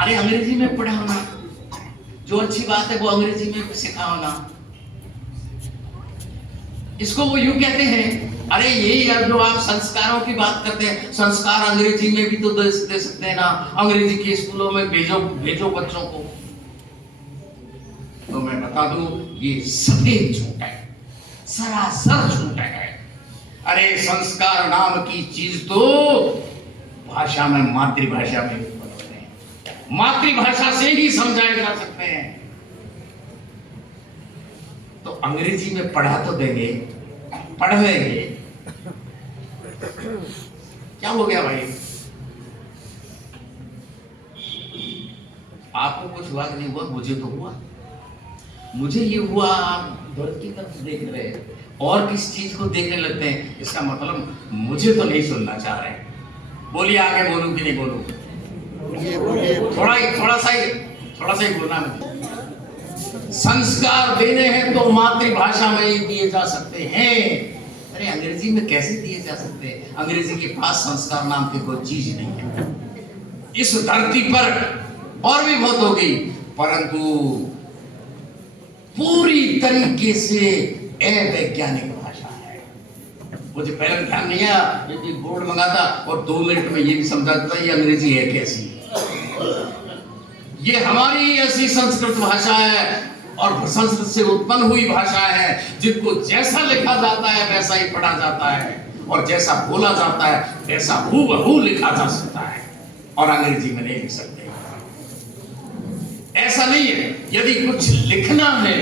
अरे अंग्रेजी में पढ़ा होना, जो अच्छी बात है वो अंग्रेजी में सिखा होना। इसको वो यूं कहते हैं, अरे यही अब जो आप संस्कारों की बात करते हैं, संस्कार अंग्रेजी में भी तो दे सकते हैं ना, अंग्रेजी के स्कूलों में भेजो भेजो बच्चों को। तो मैं बता दूं, ये सफेद झूठ है, सरासर झूठ है। अरे संस्कार नाम की चीज तो भाषा में, मातृभाषा में बनते हैं, मातृभाषा से ही समझाए जा सकते हैं। तो अंग्रेजी में पढ़ा तो देंगे, पढ़वेंगे, क्या हो गया भाई? आपको कुछ हुआ कि नहीं हुआ? मुझे तो हुआ, मुझे ये हुआ। आप घर की तरफ देख रहे हैं और किस चीज को देखने लगते हैं, इसका मतलब मुझे तो नहीं सुनना चाह रहे। बोलिए, आगे बोलूं कि नहीं बोलूं? थोड़ा सा ही बोलना मुझे। संस्कार देने हैं तो मातृभाषा में ही दिए जा सकते हैं। अरे अंग्रेजी में कैसे दिए जा सकते हैं? अंग्रेजी के पास संस्कार नाम की कोई चीज नहीं है। इस धरती पर और भी बहुत होगी, परंतु पूरी तरीके से अवैज्ञानिक भाषा है। मुझे पहले ध्यान नहीं आया, ये बोर्ड मंगा था और 2 मिनट में ये भी समझा था ये अंग्रेजी है कैसी। ये हमारी ऐसी संस्कृत भाषा है और संस्कृत से उत्पन्न हुई भाषा है, जिनको जैसा लिखा जाता है वैसा ही पढ़ा जाता है और जैसा बोला जाता है वैसा हूबहू लिखा जा सकता है, और अंग्रेजी में नहीं लिख सकते। ऐसा नहीं है, यदि कुछ लिखना है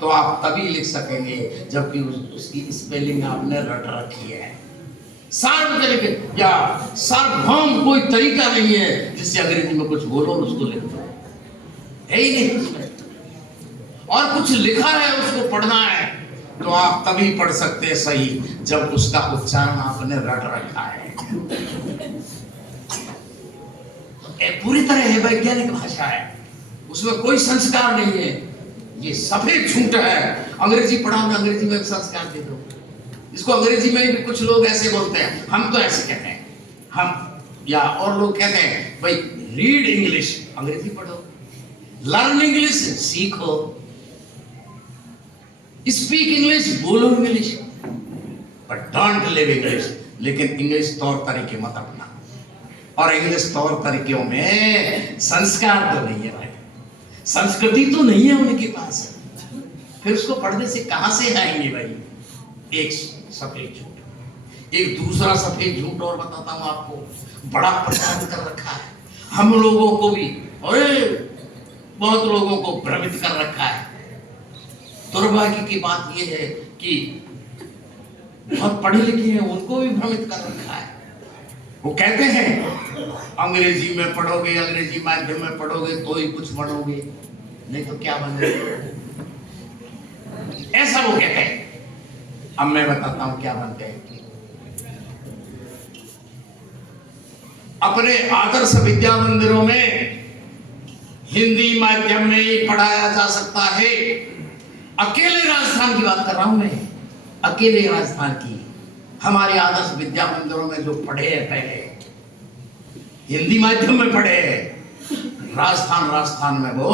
तो आप तभी लिख सकेंगे जबकि उसकी स्पेलिंग आपने रट रखी है। सार्वजनिक या सार्वभौम कोई तरीका नहीं है जिससे अंग्रेजी में कुछ बोलो और उसको लिख दो, है ही नहीं। और कुछ लिखा है उसको पढ़ना है तो आप तभी पढ़ सकते हैं सही जब उसका उच्चारण आपने रट रखा है। पूरी तरह है वैज्ञानिक भाषा है, उसमें कोई संस्कार नहीं है। ये सफेद झूठ है। अंग्रेजी पढ़ाओ में अंग्रेजी में संस्कार दे दो। इसको अंग्रेजी में भी कुछ लोग ऐसे बोलते हैं, हम तो ऐसे कहते हैं, हम या और लोग कहते हैं भाई रीड इंग्लिश, अंग्रेजी पढ़ो, लर्न इंग्लिश, सीखो, स्पीक इंग्लिश, बोलो English, but don't live English. लेकिन इंग्लिश तौर तरीके मत अपना, और इंग्लिश तौर तरीकों में संस्कार तो नहीं है भाई, संस्कृति तो नहीं है उनके पास, फिर उसको पढ़ने से कहां से आएंगे भाई? एक सफेद झूठ, एक दूसरा सफेद झूठ और बताता हूं आपको, बड़ा प्रचार कर रखा है हम लोगों को भी, अरे बहुत लोगों को भ्रमित कर रखा है। दुर्भाग्य की बात यह है कि बहुत पढ़े लिखे हैं उनको भी भ्रमित कर रखा है। वो कहते हैं अंग्रेजी में पढ़ोगे, अंग्रेजी माध्यम में पढ़ोगे तो ही कुछ बनोगे, नहीं तो क्या बनोगे, ऐसा वो कहते हैं। अब मैं बताता हूं क्या बनते हैं। अपने आदर्श विद्या मंदिरों में हिंदी माध्यम में ही पढ़ाया जा सकता है। अकेले राजस्थान की बात कर रहा हूं मैं, अकेले राजस्थान की। हमारे आदर्श विद्या मंदिरों में जो पढ़े हैं पहले हिंदी माध्यम में पढ़े हैं, राजस्थान में वो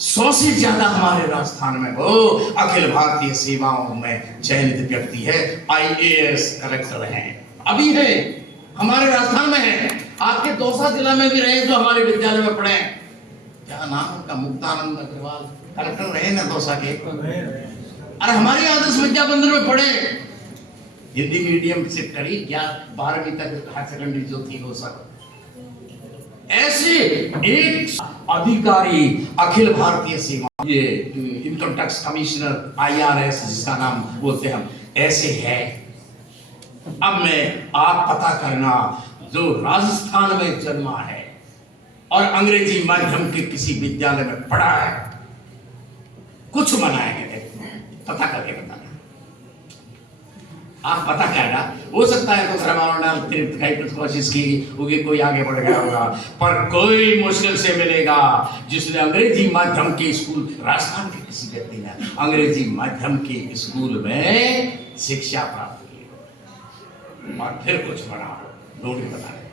100 से ज्यादा हमारे राजस्थान में वो अखिल भारतीय सेवाओं में चयनित व्यक्ति है, IAS कलेक्टर हैं, अभी है हमारे राजस्थान में है। आपके दौसा जिला में भी रहे जो हमारे विद्यालय में पढ़े, क्या नाम उनका, मुक्तानंद अग्रवाल, कलेक्टर रहे ना दौसा के। अरे हमारे आदर्श विद्या मंदिर में पढ़े, हिंदी मीडियम से करी, क्या 12वीं तक हायर सेकेंडरी जो थी वो सब। ऐसे एक अधिकारी अखिल भारतीय सेवा, ये इनकम टैक्स कमिश्नर IRS जिसका नाम बोलते हैं हम, ऐसे है। अब मैं आप पता करना जो राजस्थान में जन्मा है और अंग्रेजी माध्यम के किसी विद्यालय में पढ़ा है, कुछ बनाएंगे, पता करके बताना। आप पता करना, हो सकता है तो कुछ कोशिश की होगी, कोई आगे बढ़ गया होगा, पर कोई मुश्किल से मिलेगा जिसने अंग्रेजी माध्यम के स्कूल, राजस्थान के किसी व्यक्ति ने अंग्रेजी माध्यम के स्कूल में शिक्षा प्राप्त की और फिर कुछ बना, लोग बता रहे।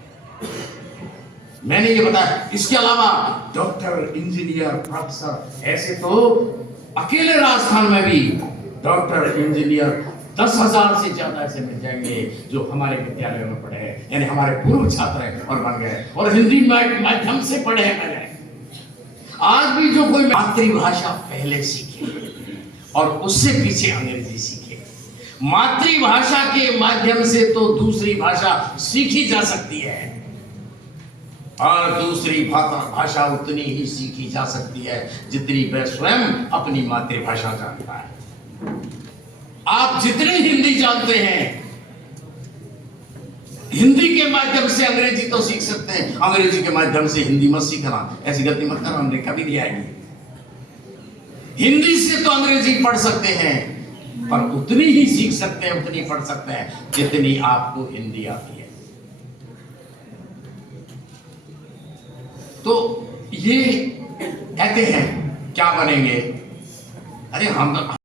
मैंने ये बताया। इसके अलावा डॉक्टर, इंजीनियर, प्रोफेसर, ऐसे तो अकेले राजस्थान में भी डॉक्टर, इंजीनियर 10,000 से ज्यादा ऐसे मिल जाएंगे जो हमारे विद्यालयों में पढ़े हैं, यानी हमारे पूर्व छात्र हैं और बन गए और हिंदी माध्यम से पढ़े हैं। आज भी जो कोई मातृभाषा पहले सीखे और उससे पीछे अंग्रेजी सीखे, मातृभाषा के माध्यम से तो दूसरी भाषा सीखी जा सकती है और दूसरी भाषा उतनी ही सीखी जा सकती है जितनी वह स्वयं अपनी मातृभाषा जानता है। आप जितनी हिंदी जानते हैं, हिंदी के माध्यम से अंग्रेजी तो सीख सकते हैं, अंग्रेजी के माध्यम से हिंदी मत सीखना, ऐसी गलती मत करना, हमने कभी नहीं आएगी। हिंदी से तो अंग्रेजी पढ़ सकते हैं पर उतनी ही सीख सकते हैं, उतनी पढ़ सकते हैं जितनी आपको हिंदी आती है। तो ये कहते हैं क्या बनेंगे, अरे हम